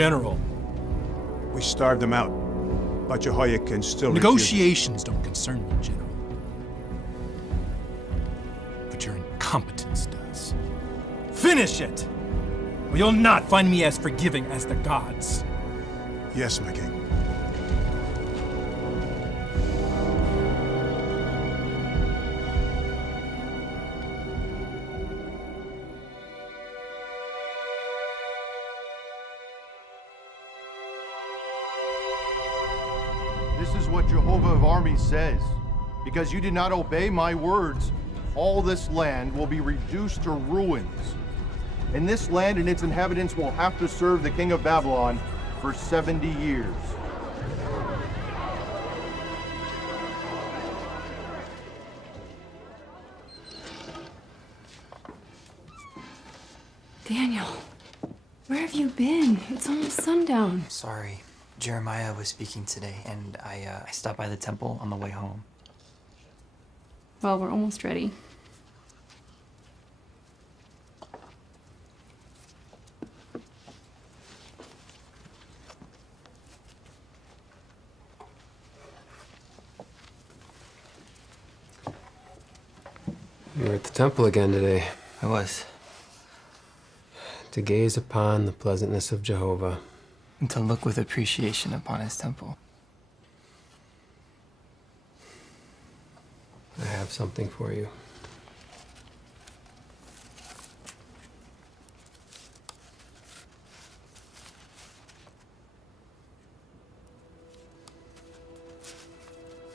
General. We starved them out, but Jehoiakim still Negotiations don't concern me, General. But your incompetence does. Finish it! Or you'll not find me as forgiving as the gods. Yes, my king. This is what Jehovah of Armies says. Because you did not obey my words, all this land will be reduced to ruins. And this land and its inhabitants will have to serve the king of Babylon for 70 years. Daniel, where have you been? It's almost sundown. Sorry. Jeremiah was speaking today, and I stopped by the temple on the way home. Well, we're almost ready. You were at the temple again today. I was. To gaze upon the pleasantness of Jehovah. And to look with appreciation upon his temple. I have something for you.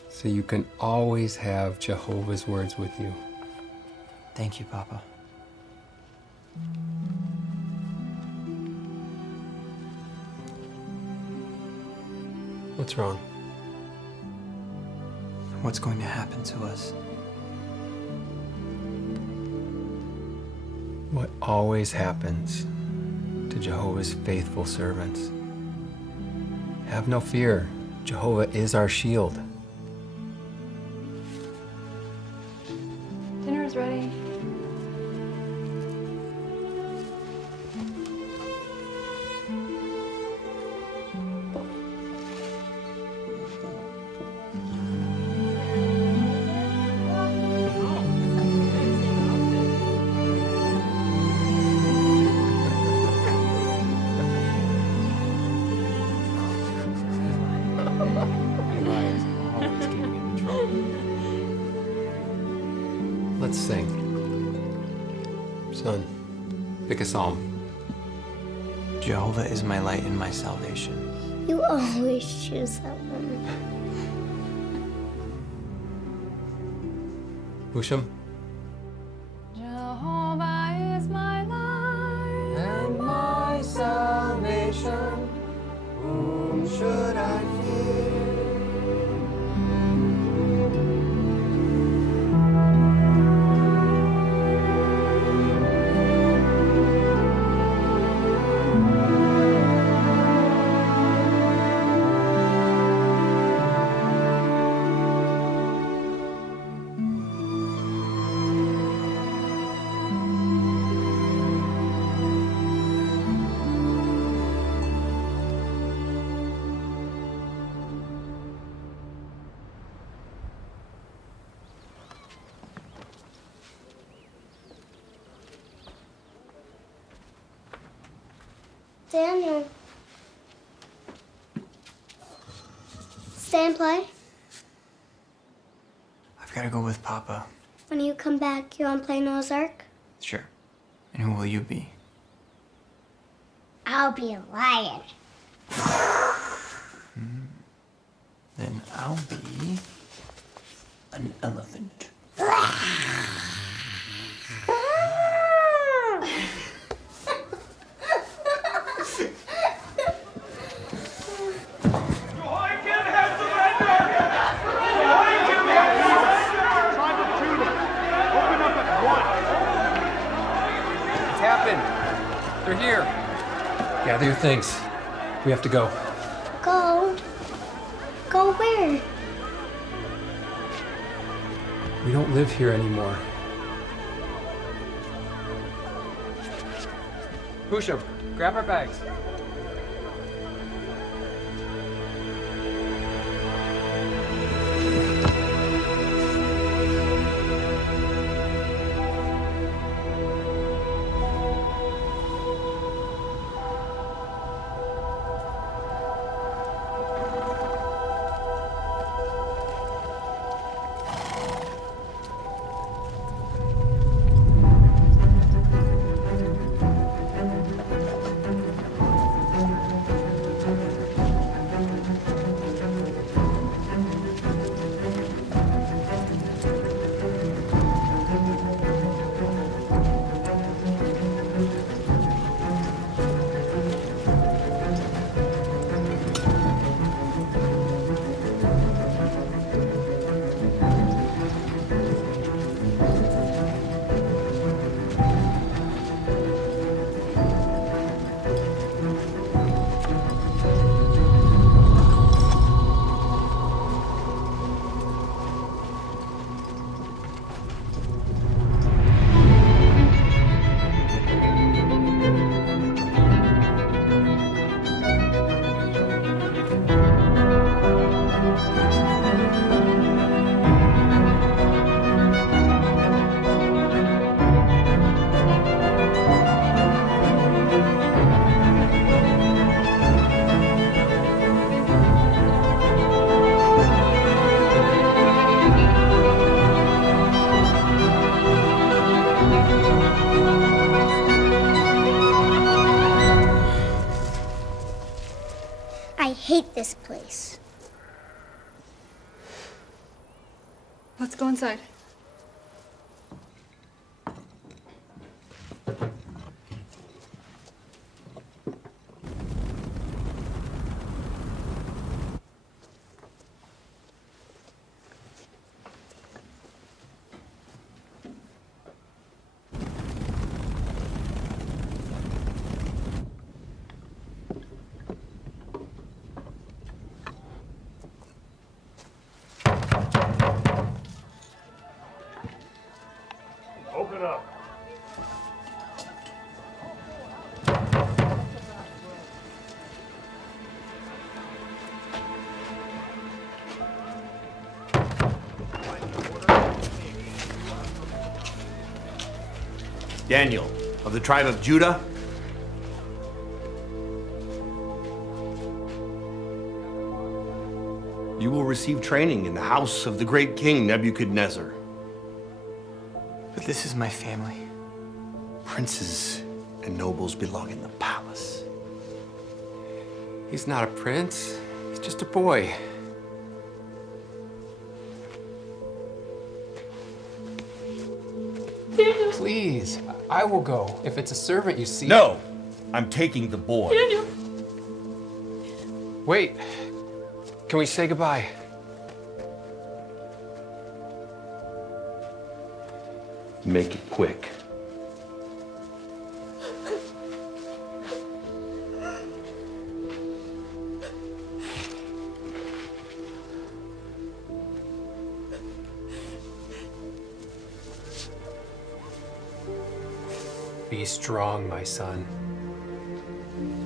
So you can always have Jehovah's words with you. Thank you, Papa. What's wrong? What's going to happen to us? What always happens to Jehovah's faithful servants. Have no fear. Jehovah is our shield. Dinner's ready. Let's sing. Son, pick a psalm. Jehovah is my light and my salvation. You always choose that one. Husham? Jehovah is my light And my salvation, whom should I fear? Daniel. Stay and play? I've got to go with Papa. When you come back, you want to play Noah's Ark? Sure. And who will you be? I'll be a lion. Then I'll be an elephant. They're here. Gather your things. We have to go. Go? Go where? We don't live here anymore. Husham, grab our bags. this place. Let's go inside. Open up. Daniel, of the tribe of Judah. You will receive training in the house of the great king Nebuchadnezzar. But this is my family. Princes and nobles belong in the palace. He's not a prince. He's just a boy. Please, I will go. If it's a servant you see. No, I'm taking the boy. Wait. Can we say goodbye? Make it quick. Be strong, my son.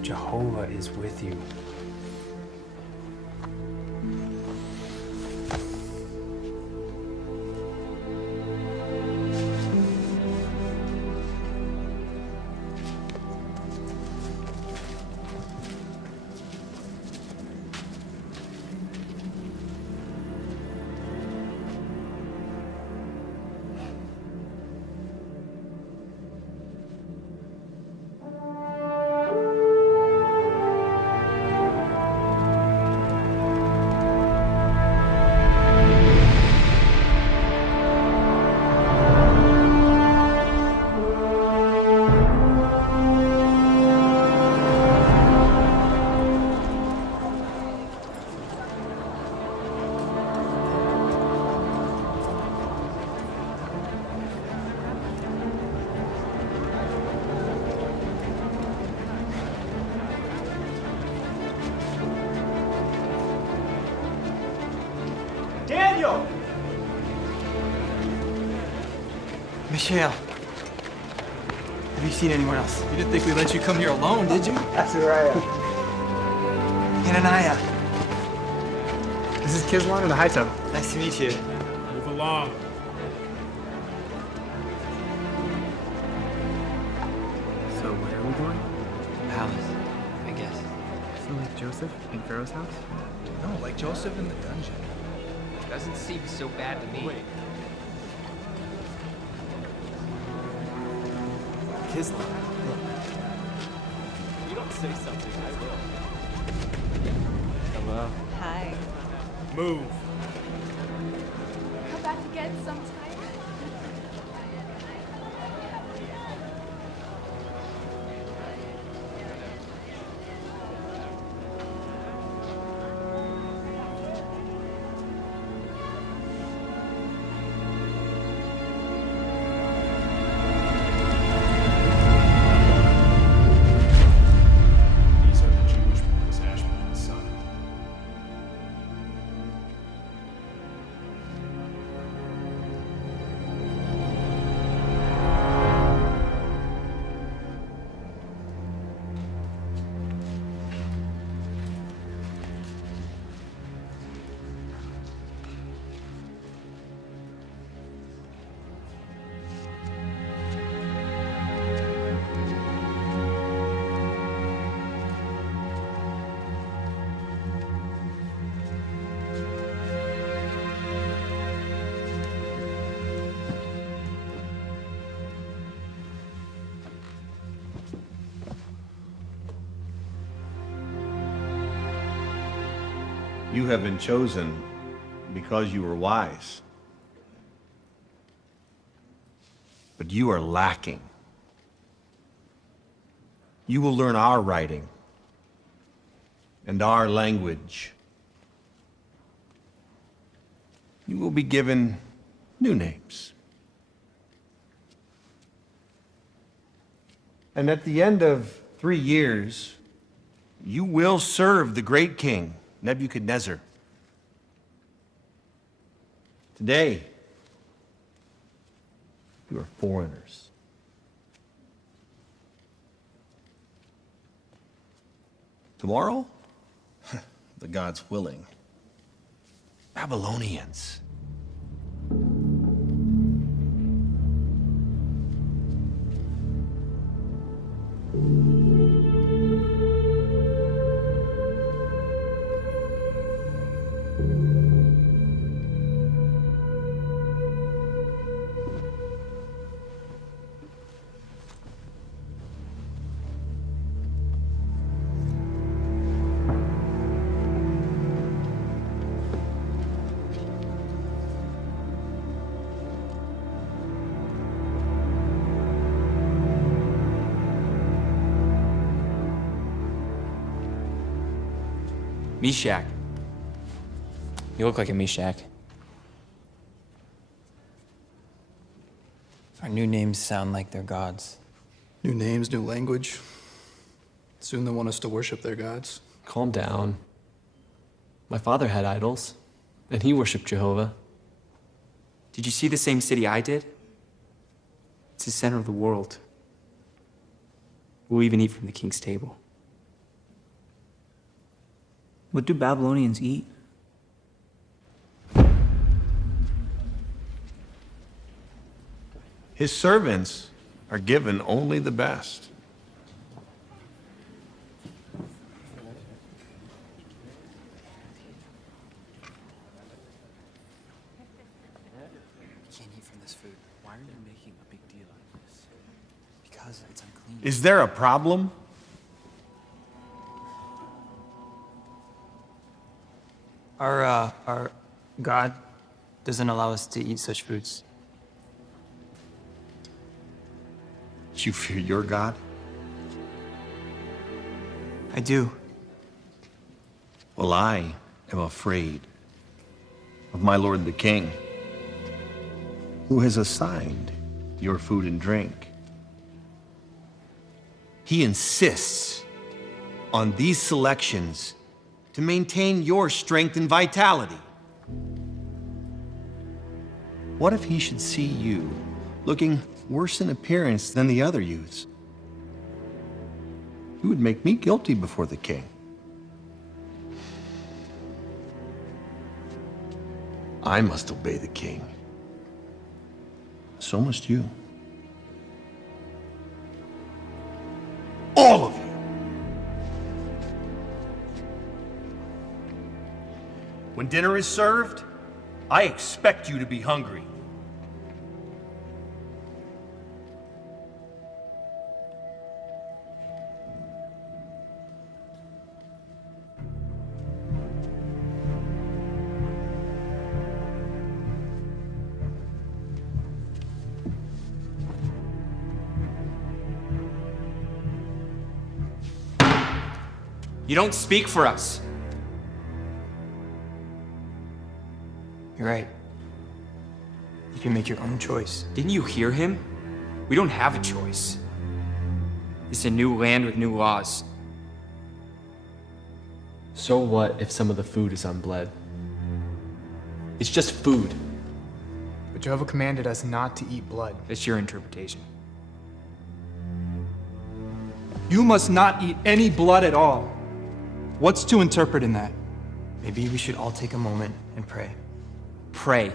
Jehovah is with you. Daniel! Michelle, have you seen anyone else? You didn't think we let you come here alone, did you? Azariah. Hananiah. This is Kizwan in the high tub. Nice to meet you. Move along. So where are we going? Palace, I guess. So like Joseph in Pharaoh's house? No, like Joseph in the dungeon. Doesn't seem so bad to me. Wait. Kisla. You don't say something, I will. Hello. Hi. Move. Come back again sometime. These are the Jewish boys, Ashman and son. You have been chosen because you were wise. But you are lacking. You will learn our writing and our language. You will be given new names. And at the end of 3 years, you will serve the great king, Nebuchadnezzar. Today, you are foreigners. Tomorrow, the gods willing, Babylonians. Meshach. You look like a Meshach. Our new names sound like their gods. New names, new language. Soon they want us to worship their gods. Calm down. My father had idols, and he worshipped Jehovah. Did you see the same city I did? It's the center of the world. We'll even eat from the king's table. What do Babylonians eat? His servants are given only the best. We can't eat from this food. Why are you making a big deal out of this? Because it's unclean. Is there a problem? Our God doesn't allow us to eat such foods. You fear your God? I do. Well, I am afraid of my lord the king, who has assigned your food and drink. He insists on these selections to maintain your strength and vitality. What if he should see you looking worse in appearance than the other youths? You would make me guilty before the king. I must obey the king. So must you. All of you. When dinner is served, I expect you to be hungry. You don't speak for us. You're right. You can make your own choice. Didn't you hear him? We don't have a choice. It's a new land with new laws. So what if some of the food is unbled? It's just food. But Jehovah commanded us not to eat blood. That's your interpretation. You must not eat any blood at all. What's to interpret in that? Maybe we should all take a moment and pray. Pray.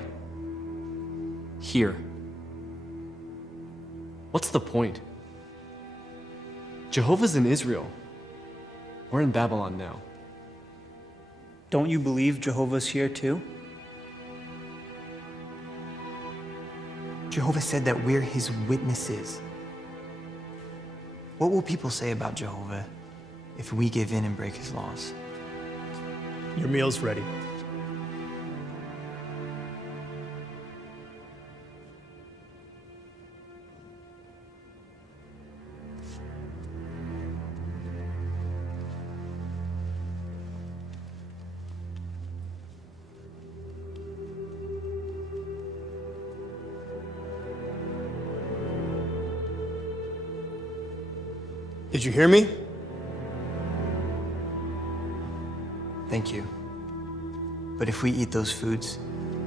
Here. What's the point? Jehovah's in Israel. We're in Babylon now. Don't you believe Jehovah's here too? Jehovah said that we're his witnesses. What will people say about Jehovah if we give in and break his laws? Your meal's ready. Did you hear me? Thank you. But if we eat those foods,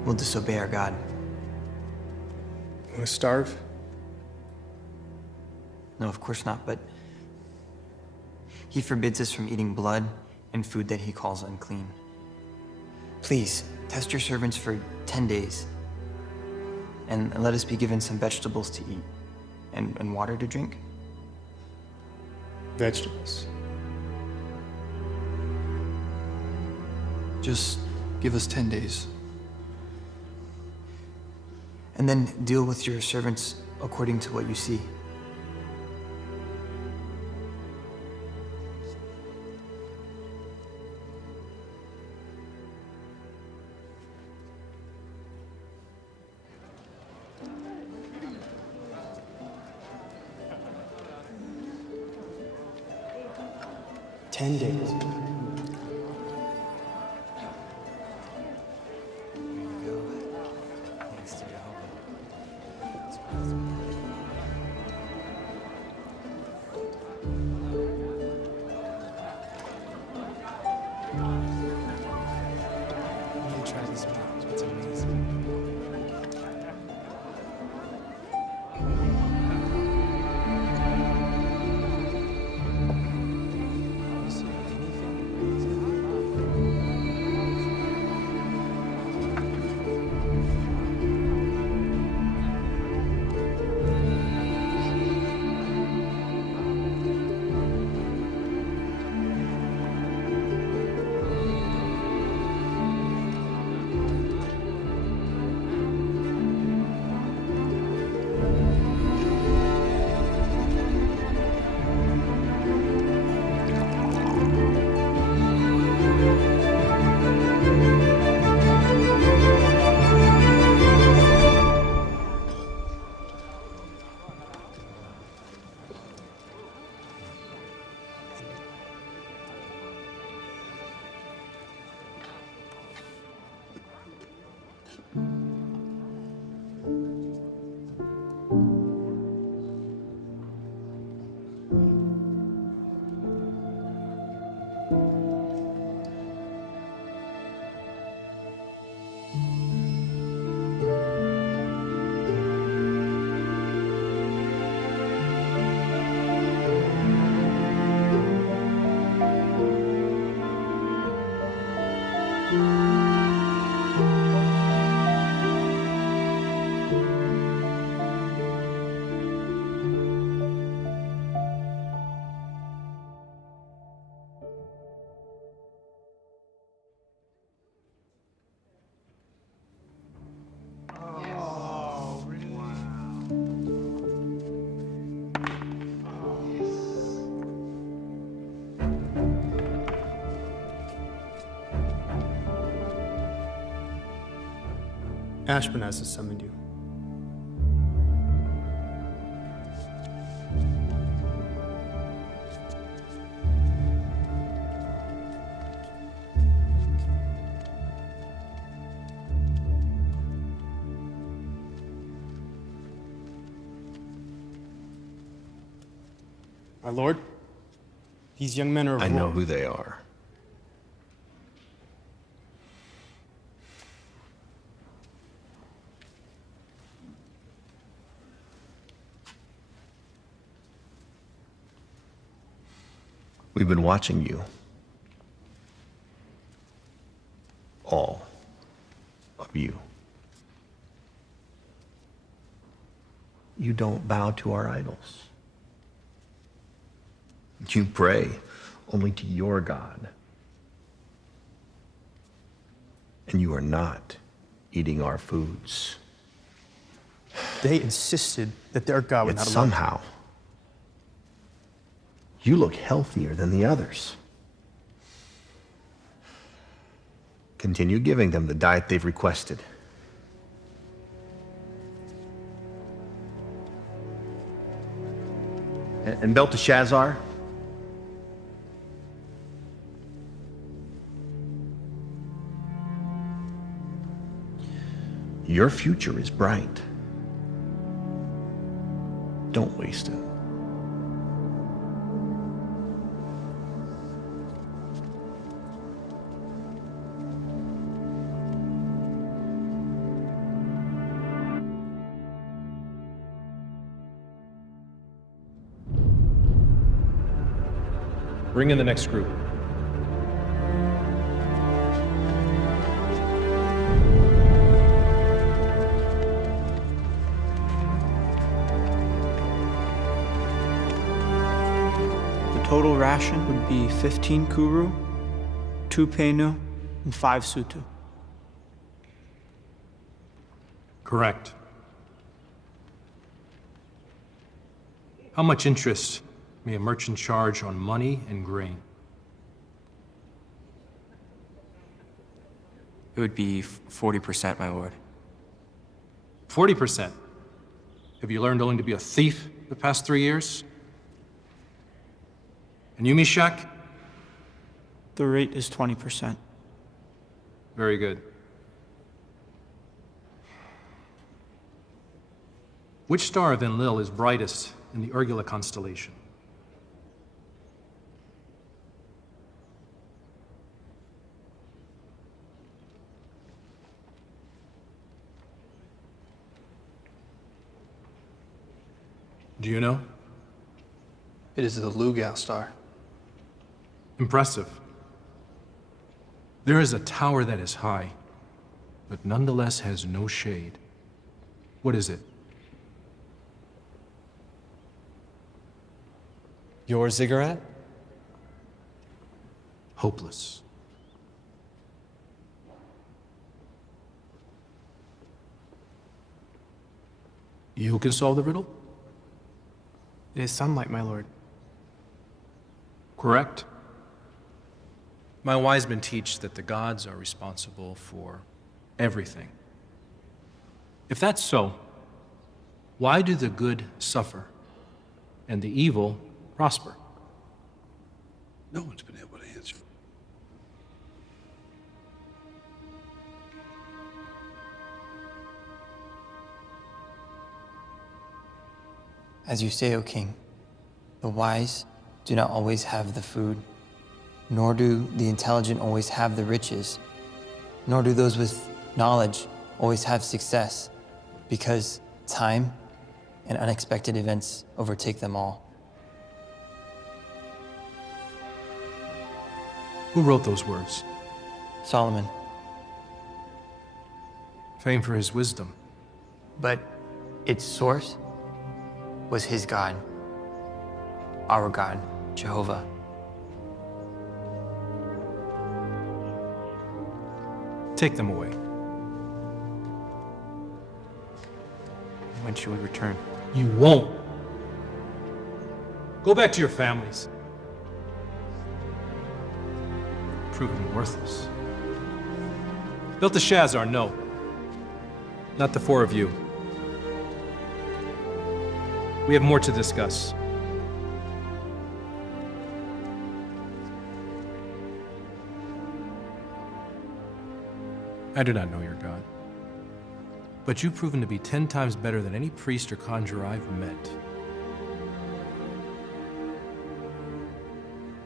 we'll disobey our God. Want to starve? No, of course not, but he forbids us from eating blood and food that he calls unclean. Please, test your servants for 10 days, and let us be given some vegetables to eat and water to drink. Vegetables. Just give us 10 days. And then deal with your servants according to what you see. Ten days. Ashpenaz has summoned you. My lord, these young men are... I know who they are. We've been watching you. All of you. You don't bow to our idols. You pray only to your God. And you are not eating our foods. They insisted that their God would Yet not allow them. somehow, you look healthier than the others. continue giving them the diet they've requested. And Belteshazzar, your future is bright. Don't waste it. Bring in the next group. The total ration would be 15 kuru, 2 penu, and 5 sutu. Correct. How much interest may a merchant charge on money and grain? It would be 40%, my lord. 40%. Have you learned only to be a thief the past 3 years? And you, Meshach? The rate is 20%. Very good. Which star of Enlil is brightest in the Urgula constellation? Do you know? It is the Lugal star. Impressive. There is a tower that is high, but nonetheless has no shade. What is it? Your ziggurat? Hopeless. You can solve the riddle? It is sunlight, my lord. Correct. My wise men teach that the gods are responsible for everything. If that's so, why do the good suffer and the evil prosper? No one's been able to answer. As you say, O king, the wise do not always have the food, nor do the intelligent always have the riches, nor do those with knowledge always have success, because time and unexpected events overtake them all. Who wrote those words? Solomon. Famed for his wisdom. But its source was his God, our God, Jehovah. Take them away. When shall we return? You won't. Go back to your families. Proven worthless. Belteshazzar, no. Not the four of you. We have more to discuss. I do not know your God, but you've proven to be 10 times better than any priest or conjurer I've met.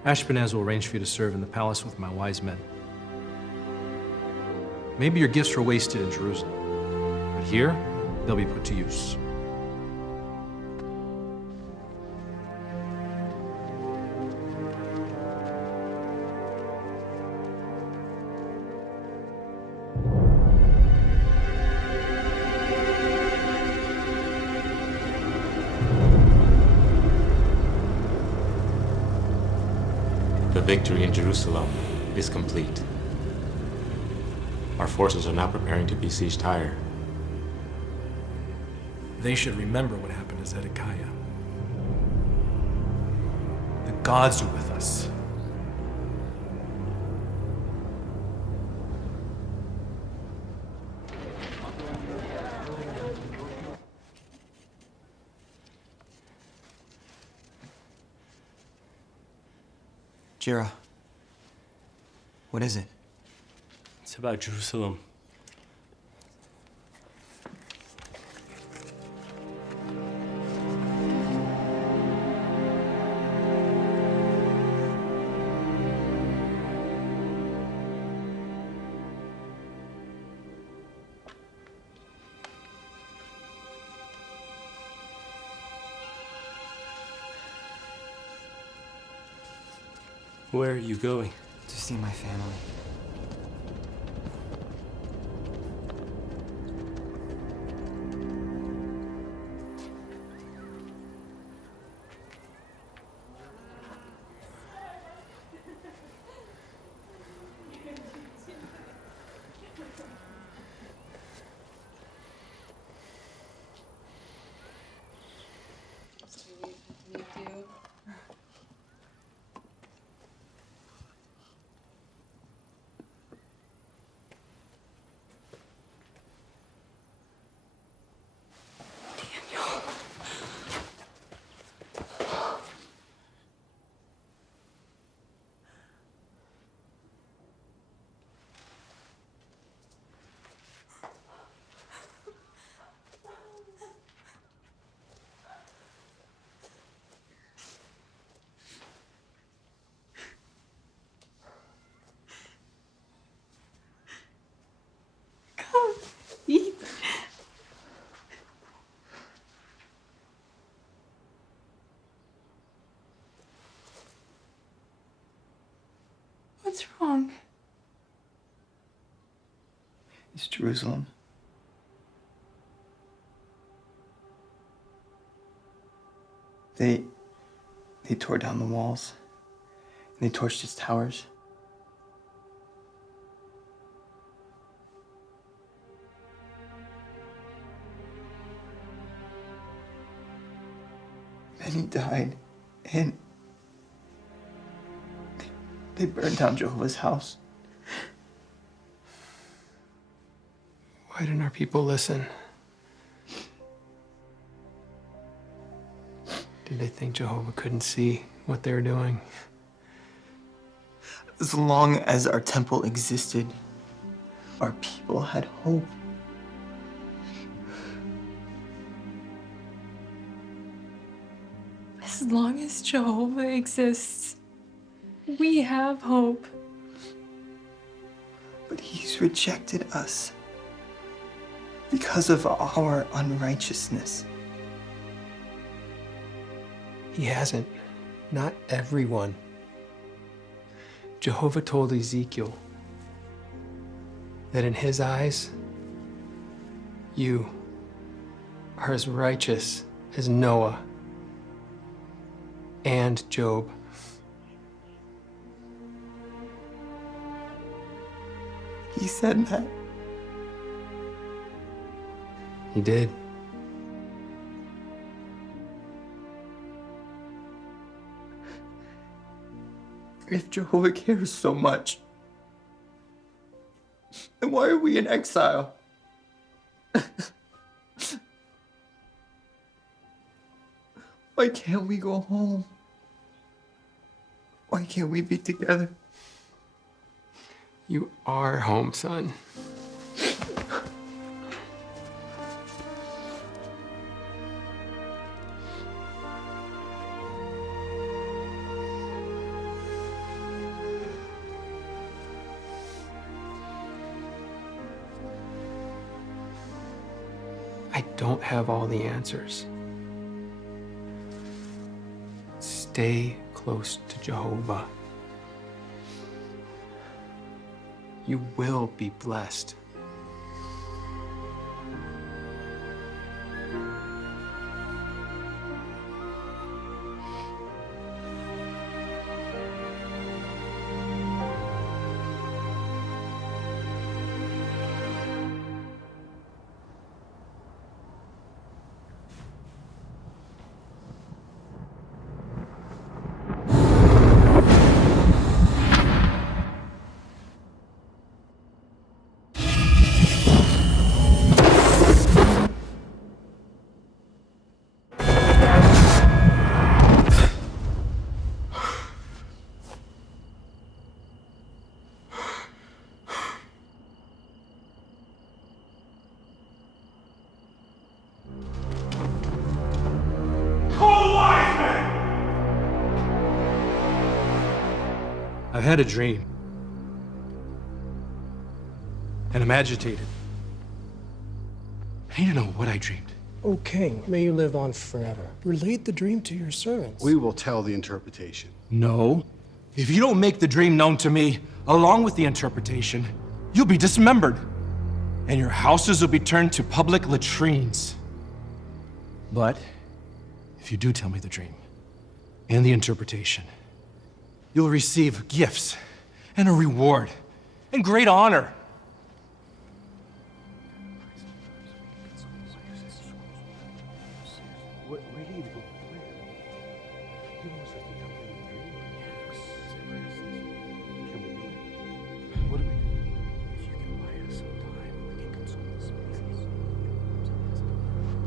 Ashpenaz will arrange for you to serve in the palace with my wise men. Maybe your gifts were wasted in Jerusalem, but here, they'll be put to use. The victory in Jerusalem is complete. Our forces are now preparing to besiege Tyre. They should remember what happened to Zedekiah. The gods are with us. Jira, what is it? It's about Jerusalem. Where are you going? To see my family. Eat. What's wrong? It's Jerusalem. They tore down the walls. And they torched its towers. Many died, and they burned down Jehovah's house. Why didn't our people listen? Did they think Jehovah couldn't see what they were doing? As long as our temple existed, our people had hope. As long as Jehovah exists, we have hope. But he's rejected us because of our unrighteousness. He hasn't. Not everyone. Jehovah told Ezekiel that in his eyes, you are as righteous as Noah and Job. He said that. He did. If Jehovah cares so much, then why are we in exile? Why can't we go home? Why can't we be together? You are home, son. I don't have all the answers. Stay close to Jehovah. You will be blessed. I had a dream. And I'm agitated. I need to know what I dreamed. O king, may you live on forever. Relate the dream to your servants. We will tell the interpretation. No. If you don't make the dream known to me, along with the interpretation, you'll be dismembered. And your houses will be turned to public latrines. But if you do tell me the dream and the interpretation, you'll receive gifts and a reward and great honor.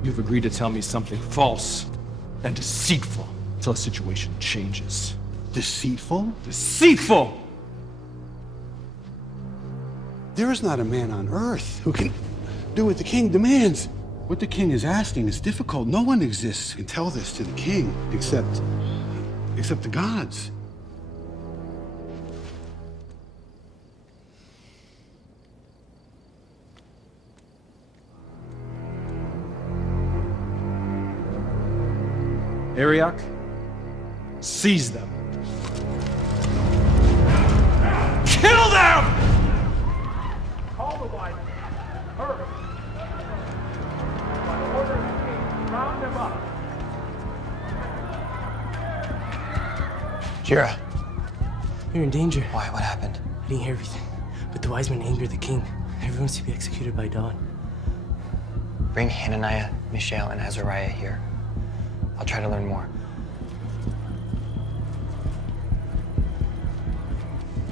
You've agreed to tell me something false and deceitful until the situation changes. Deceitful? Deceitful! There is not a man on earth who can do what the king demands. What the king is asking is difficult. No one exists who can tell this to the king except the gods. Arioch, seize them. Kill them! Call the wise men. Hurry. By order of the king, round them up. Jira. You're in danger. Why? What happened? I didn't hear everything, but the wise men angered the king. Everyone's to be executed by dawn. Bring Hananiah, Mishael, and Azariah here. I'll try to learn more.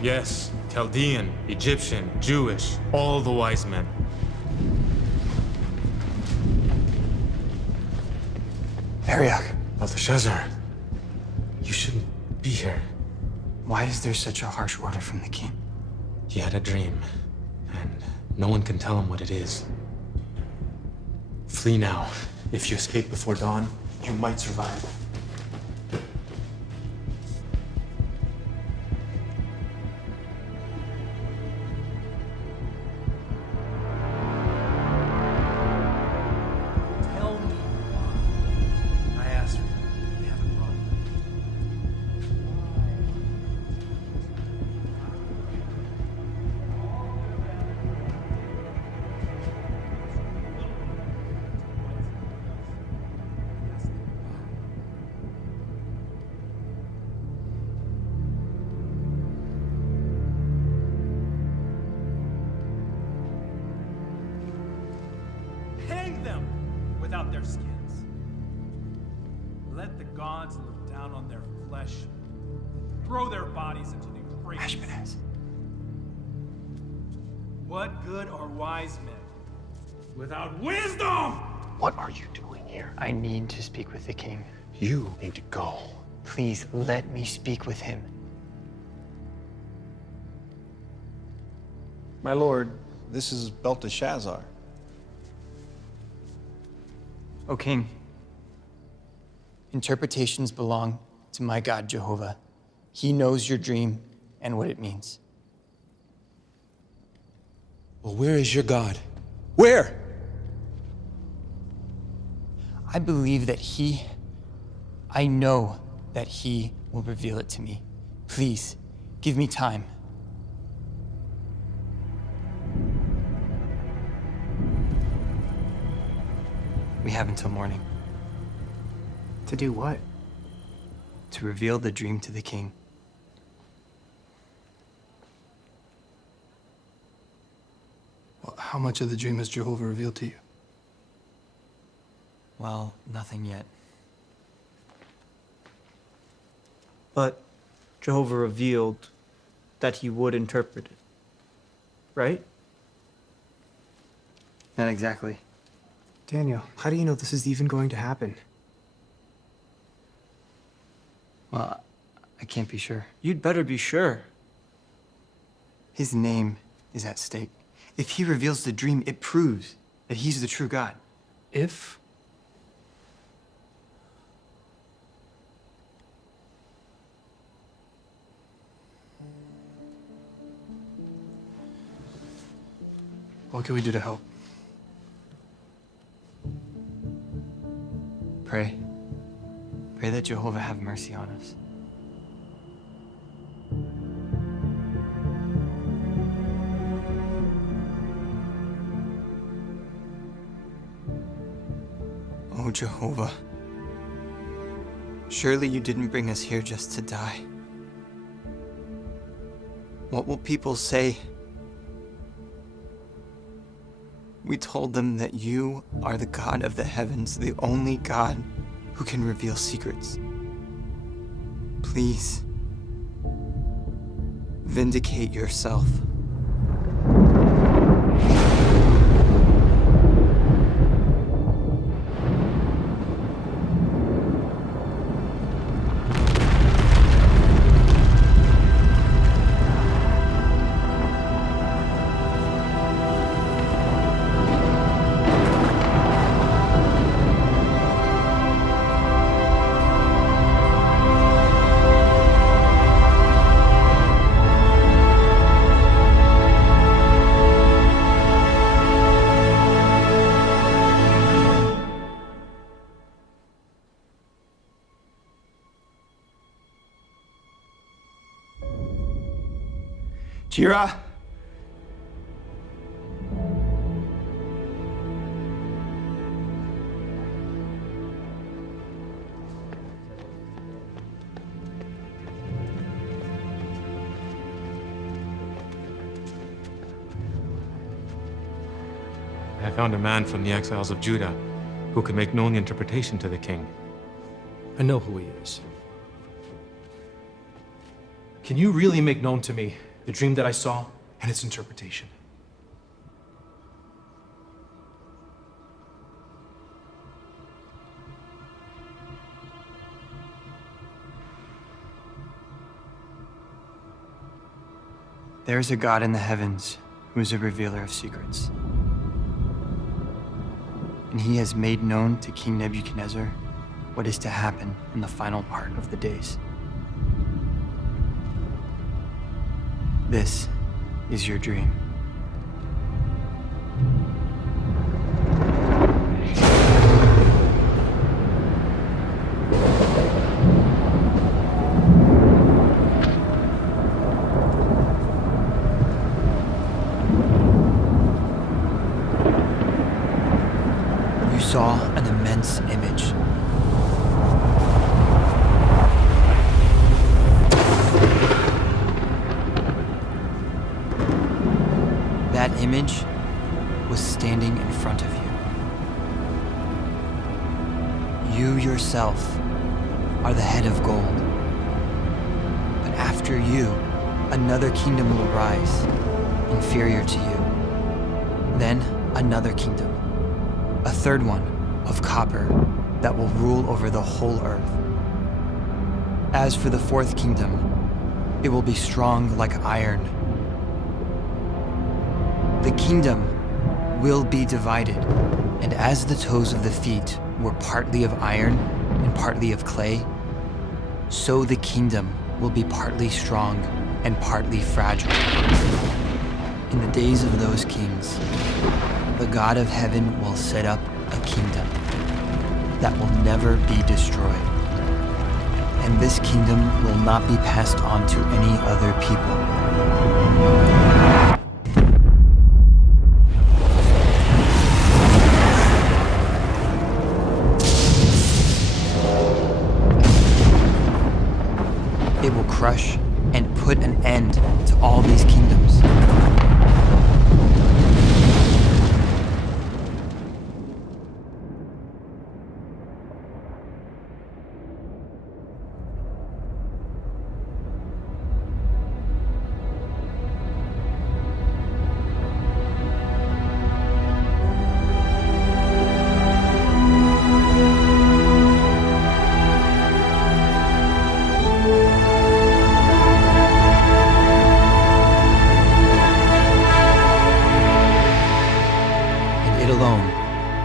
Yes, Chaldean, Egyptian, Jewish, all the wise men. Arioch. Belteshazzar, you shouldn't be here. Why is there such a harsh order from the king? He had a dream, and no one can tell him what it is. Flee now. If you escape before dawn, you might survive. Tell me. I asked for you. We haven't brought Hang them without their skins. Let the gods look down on their flesh and throw their bodies into the Euphrates. Ashpenaz. What good are wise men without wisdom? What are you doing here? I need to speak with the king. You need to go. Please let me speak with him. My lord, this is Belteshazzar. O king, interpretations belong to my God Jehovah. He knows your dream and what it means. Well, where is your God? Where? I believe that I know that he will reveal it to me. Please, give me time. We have until morning. To do what? To reveal the dream to the king. Well, how much of the dream has Jehovah revealed to you? Well, nothing yet. But Jehovah revealed that he would interpret it. Right? Not exactly. Daniel, how do you know this is even going to happen? Well, I can't be sure. You'd better be sure. His name is at stake. If he reveals the dream, it proves that he's the true God. If? What can we do to help? Pray. Pray that Jehovah have mercy on us. Oh, Jehovah. Surely you didn't bring us here just to die. What will people say? We told them that you are the God of the heavens, the only God who can reveal secrets. Please, vindicate yourself. Jira! I found a man from the exiles of Judah who can make known the interpretation to the king. I know who he is. Can you really make known to me the dream that I saw and its interpretation? There is a God in the heavens who is a revealer of secrets. And he has made known to King Nebuchadnezzar what is to happen in the final part of the days. This is your dream. You saw an immense image. That image was standing in front of you. You yourself are the head of gold. But after you, another kingdom will rise, inferior to you. Then another kingdom, a third one of copper that will rule over the whole earth. As for the fourth kingdom, it will be strong like iron. The kingdom will be divided, and as the toes of the feet were partly of iron and partly of clay, so the kingdom will be partly strong and partly fragile. In the days of those kings, the God of heaven will set up a kingdom that will never be destroyed. And this kingdom will not be passed on to any other people. It will crush and put an end to all these kingdoms.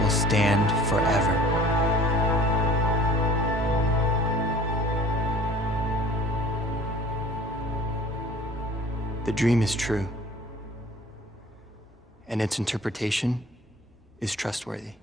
Stand forever. The dream is true, and its interpretation is trustworthy.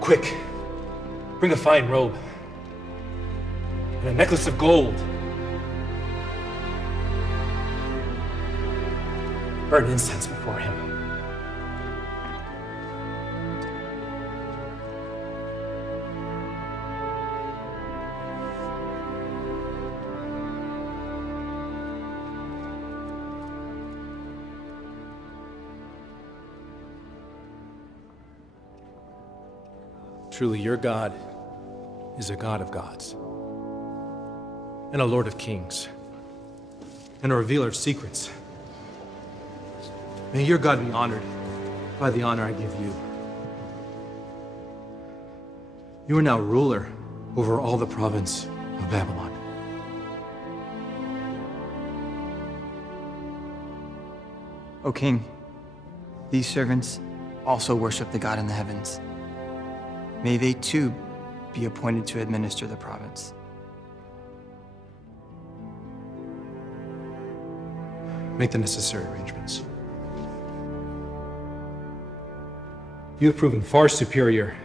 Quick, bring a fine robe and a necklace of gold. Burn incense before him. Truly, your God is a God of gods, and a Lord of kings, and a revealer of secrets. May your God be honored by the honor I give you. You are now ruler over all the province of Babylon. O king, these servants also worship the God in the heavens. May they too be appointed to administer the province. Make the necessary arrangements. You have proven far superior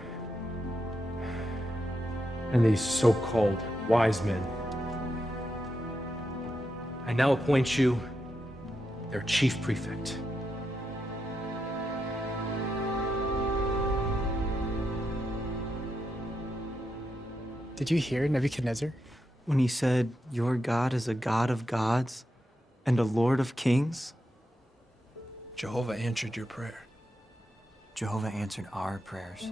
than these so-called wise men. I now appoint you their chief prefect. Did you hear Nebuchadnezzar? When he said, "Your God is a God of gods and a Lord of kings"? Jehovah answered your prayer. Jehovah answered our prayers.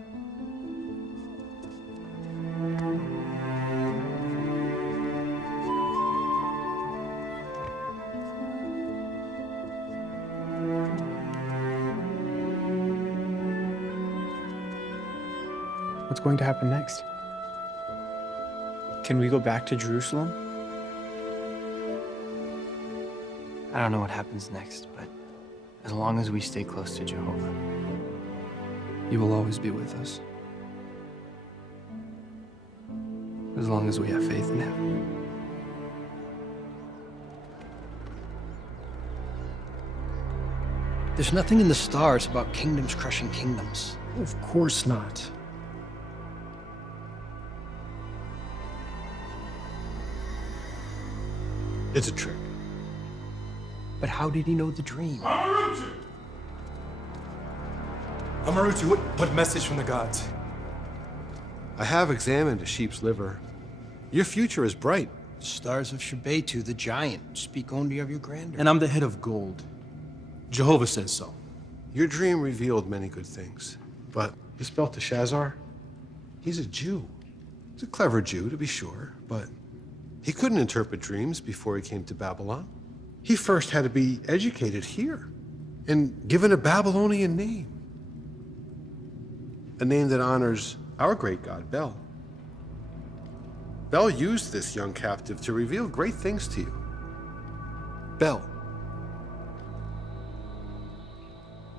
What's going to happen next? Can we go back to Jerusalem? I don't know what happens next, but as long as we stay close to Jehovah, You will always be with us. As long as we have faith in him. There's nothing in the stars about kingdoms crushing kingdoms. Of course not. It's a trick. But how did he know the dream? Amarutu, what message from the gods? I have examined a sheep's liver. Your future is bright. Stars of Shebetu, the giant, speak only of your grandeur. And I'm the head of gold. Jehovah says so. Your dream revealed many good things. But this Belteshazzar, he's a Jew. He's a clever Jew, to be sure, but he couldn't interpret dreams before he came to Babylon. He first had to be educated here and given a Babylonian name. A name that honors our great god, Bel. Bel used this young captive to reveal great things to you. Bel.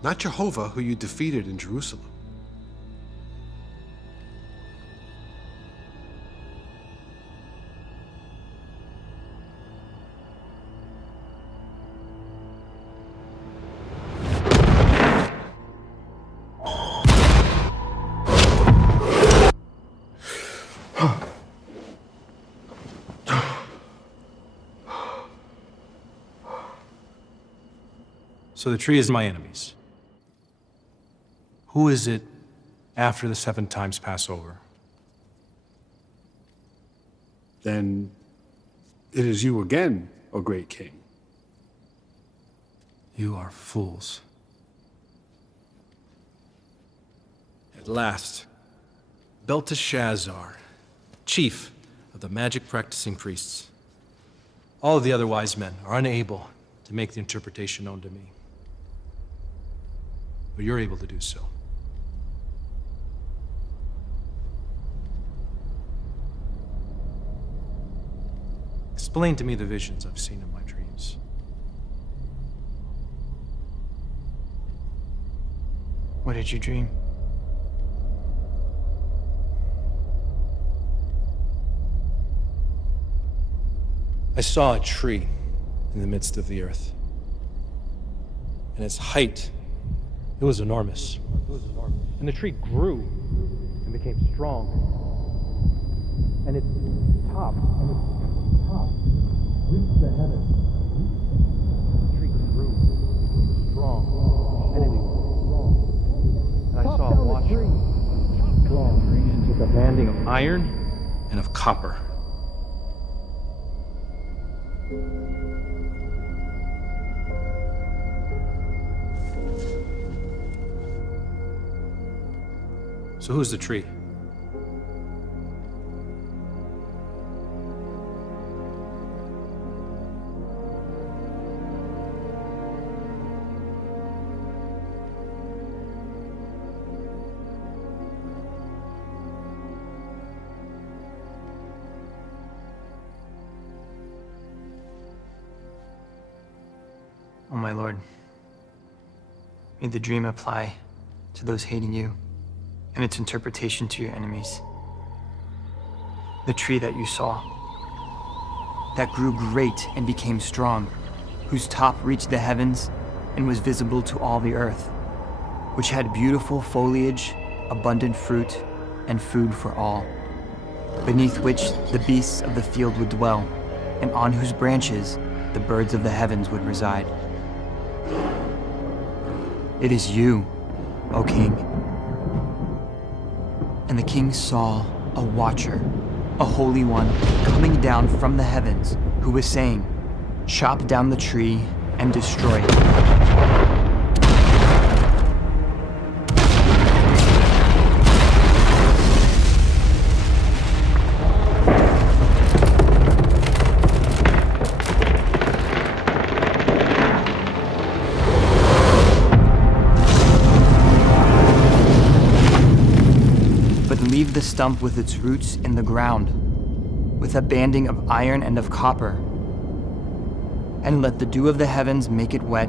Not Jehovah, who you defeated in Jerusalem. So the tree is my enemies. Who is it after the 7 times Passover? Then it is you again, O great king. You are fools. At last, Belteshazzar, chief of the magic practicing priests. All of the other wise men are unable to make the interpretation known to me. But you're able to do so. Explain to me the visions I've seen in my dreams. What did you dream? I saw a tree in the midst of the earth. And its height, it was enormous. And the tree grew and became strong. And its top reached the heavens. The tree grew, became strong, and it grew. And I saw a watcher with a banding of iron and of copper. So who's the tree? Oh, my Lord, may the dream apply to those hating you and its interpretation to your enemies. The tree that you saw, that grew great and became strong, whose top reached the heavens and was visible to all the earth, which had beautiful foliage, abundant fruit, and food for all, beneath which the beasts of the field would dwell, and on whose branches the birds of the heavens would reside. It is you, O King. And the king saw a watcher, a holy one, coming down from the heavens, who was saying, "Chop down the tree and destroy it." Leave the stump with its roots in the ground, with a banding of iron and of copper, and let the dew of the heavens make it wet,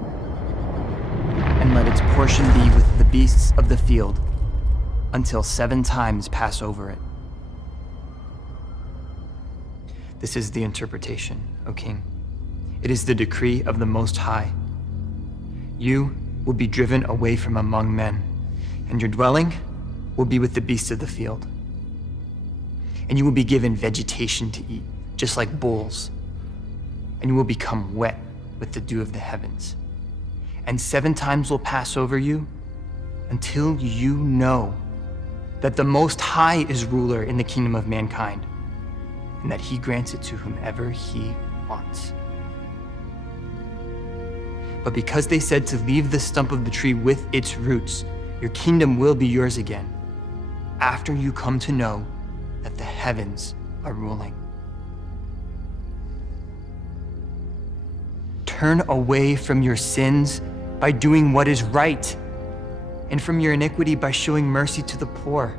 and let its portion be with the beasts of the field, until 7 times pass over it. This is the interpretation, O King. It is the decree of the Most High. You will be driven away from among men, and your dwelling will be with the beasts of the field. And you will be given vegetation to eat, just like bulls. And you will become wet with the dew of the heavens. And 7 times will pass over you until you know that the Most High is ruler in the kingdom of mankind, and that he grants it to whomever he wants. But because they said to leave the stump of the tree with its roots, your kingdom will be yours again, after you come to know that the heavens are ruling. Turn away from your sins by doing what is right, and from your iniquity by showing mercy to the poor.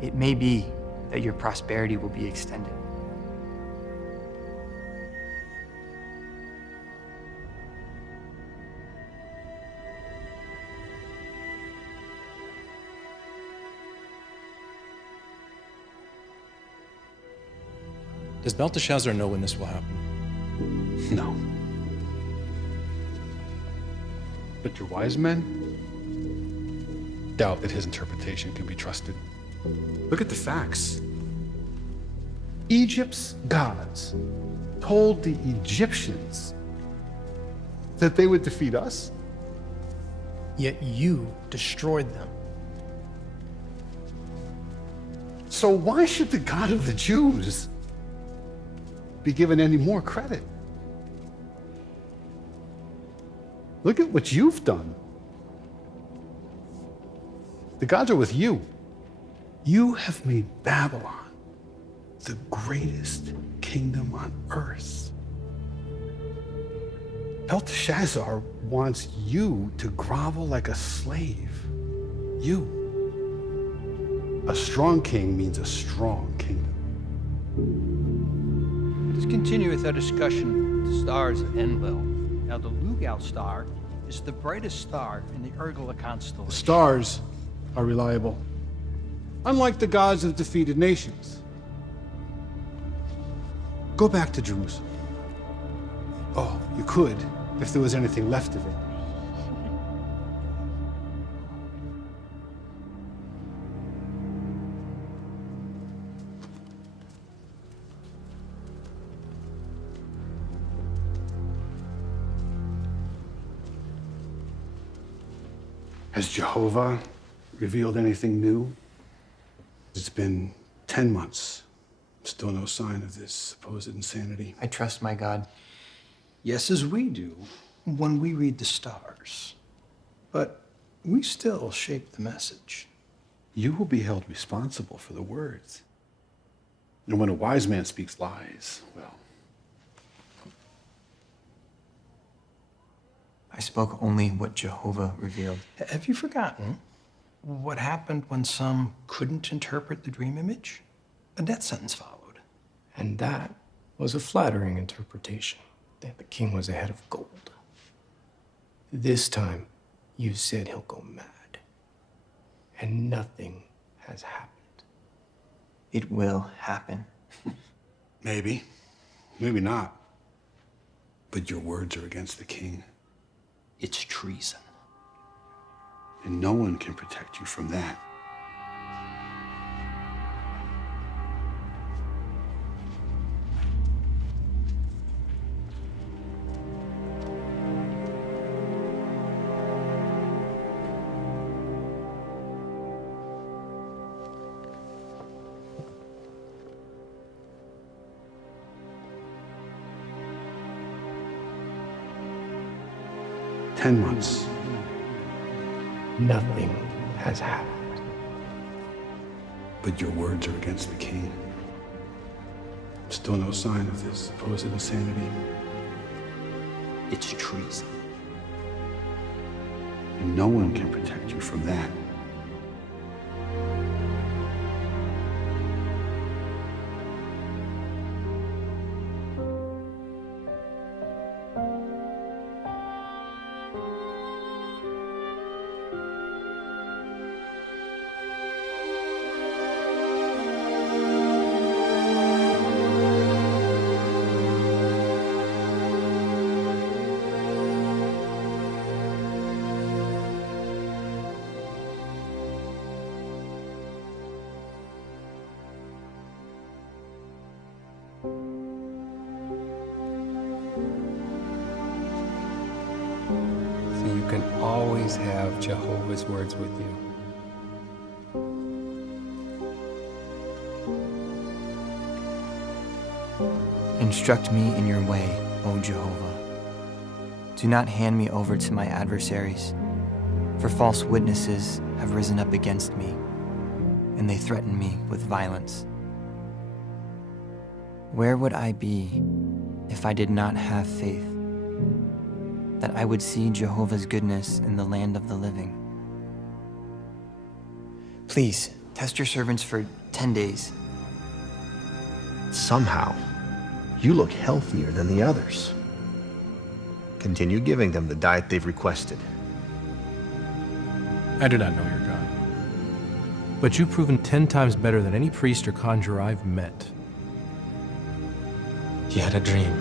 It may be that your prosperity will be extended. Does Belteshazzar know when this will happen? No. But your wise men doubt that his interpretation can be trusted. Look at the facts. Egypt's gods told the Egyptians that they would defeat us. Yet you destroyed them. So why should the God of the Jews be given any more credit? Look at what you've done. The gods are with you. You have made Babylon the greatest kingdom on earth. Belteshazzar wants you to grovel like a slave. You. A strong king means a strong kingdom. Let's continue with our discussion of the stars of Enlil. Now, the Lugal star is the brightest star in the Urgula The constellation. stars are reliable, unlike the gods of defeated nations. Go back to Jerusalem. Oh, you could, if there was anything left of it. Has Jehovah revealed anything new? It's been 10 months. Still no sign of this supposed insanity. I trust my God. Yes, as we do when we read the stars. But we still shape the message. You will be held responsible for the words. And when a wise man speaks lies, well, I spoke only what Jehovah revealed. Have you forgotten what happened when some couldn't interpret the dream image? A death sentence followed. And that was a flattering interpretation, that the king was a head of gold. This time, you said he'll go mad. And nothing has happened. It will happen. maybe, maybe not. But your words are against the king. It's treason. And no one can protect you from that. "10 months. Nothing has happened. But your words are against the king. Still no sign of this supposed insanity. It's treason. And no one can protect you from that. So you can always have Jehovah's words with you. Instruct me in your way, O Jehovah. Do not hand me over to my adversaries, for false witnesses have risen up against me, and they threaten me with violence. Where would I be if I did not have faith that I would see Jehovah's goodness in the land of the living? Please, test your servants for 10 days. Somehow, you look healthier than the others. Continue giving them the diet they've requested. I do not know your God, but you've proven 10 times better than any priest or conjurer I've met. He had a dream,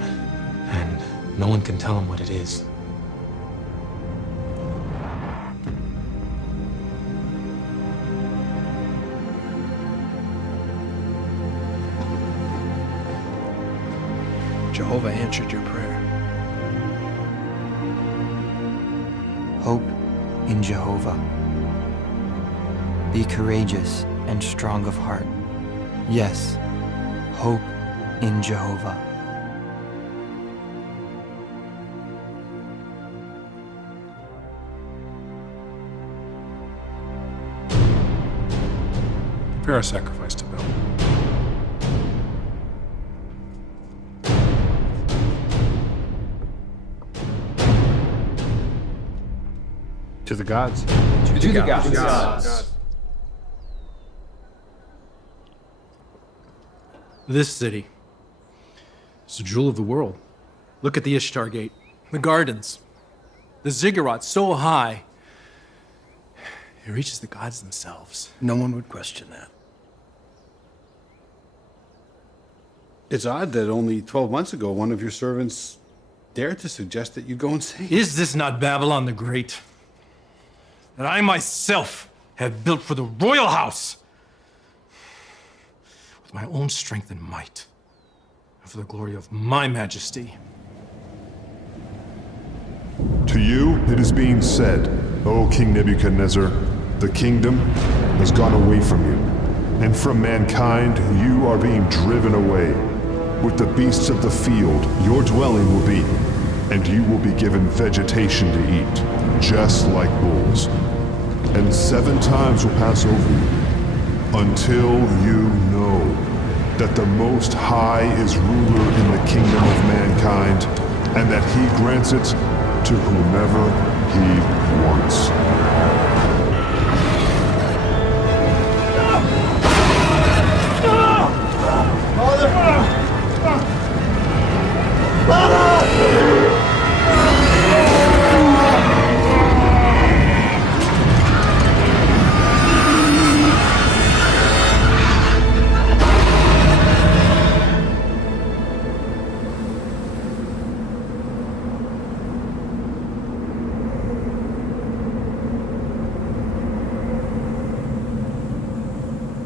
and no one can tell him what it is. Jehovah answered your prayer. Hope in Jehovah. Be courageous and strong of heart. Yes, hope in Jehovah. Prepare a sacrifice to Bel. To the gods. To the gods. This city is the jewel of the world. Look at the Ishtar Gate, the gardens, the ziggurat so high, it reaches the gods themselves. No one would question that. It's odd that only 12 months ago, one of your servants dared to suggest that you go insane. Is this not Babylon the Great? That I myself have built for the royal house with my own strength and might, and for the glory of my majesty. To you it is being said, O King Nebuchadnezzar, the kingdom has gone away from you, and from mankind you are being driven away. With the beasts of the field your dwelling will be, and you will be given vegetation to eat, just like bulls. And 7 times will pass over you, until you know that the Most High is ruler in the kingdom of mankind, and that he grants it to whomever he wants.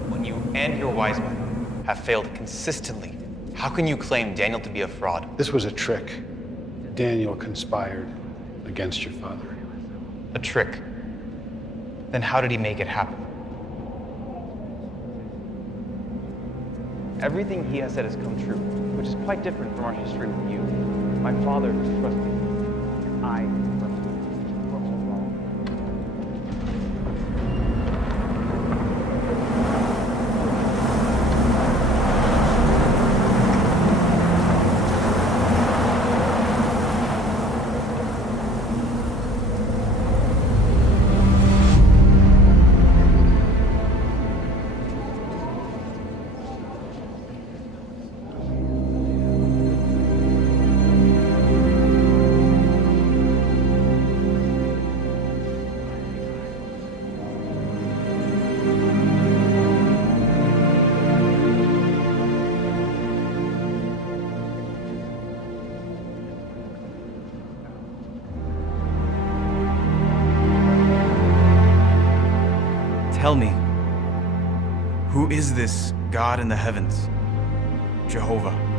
When you and your wise men have failed consistently, how can you claim Daniel to be a fraud? This was a trick. Daniel conspired against your father. A trick? Then how did he make it happen? Everything he has said has come true, which is quite different from our history with you. My father trusted me, and I trusted you. We're all wrong. Tell me, who is this God in the heavens? Jehovah.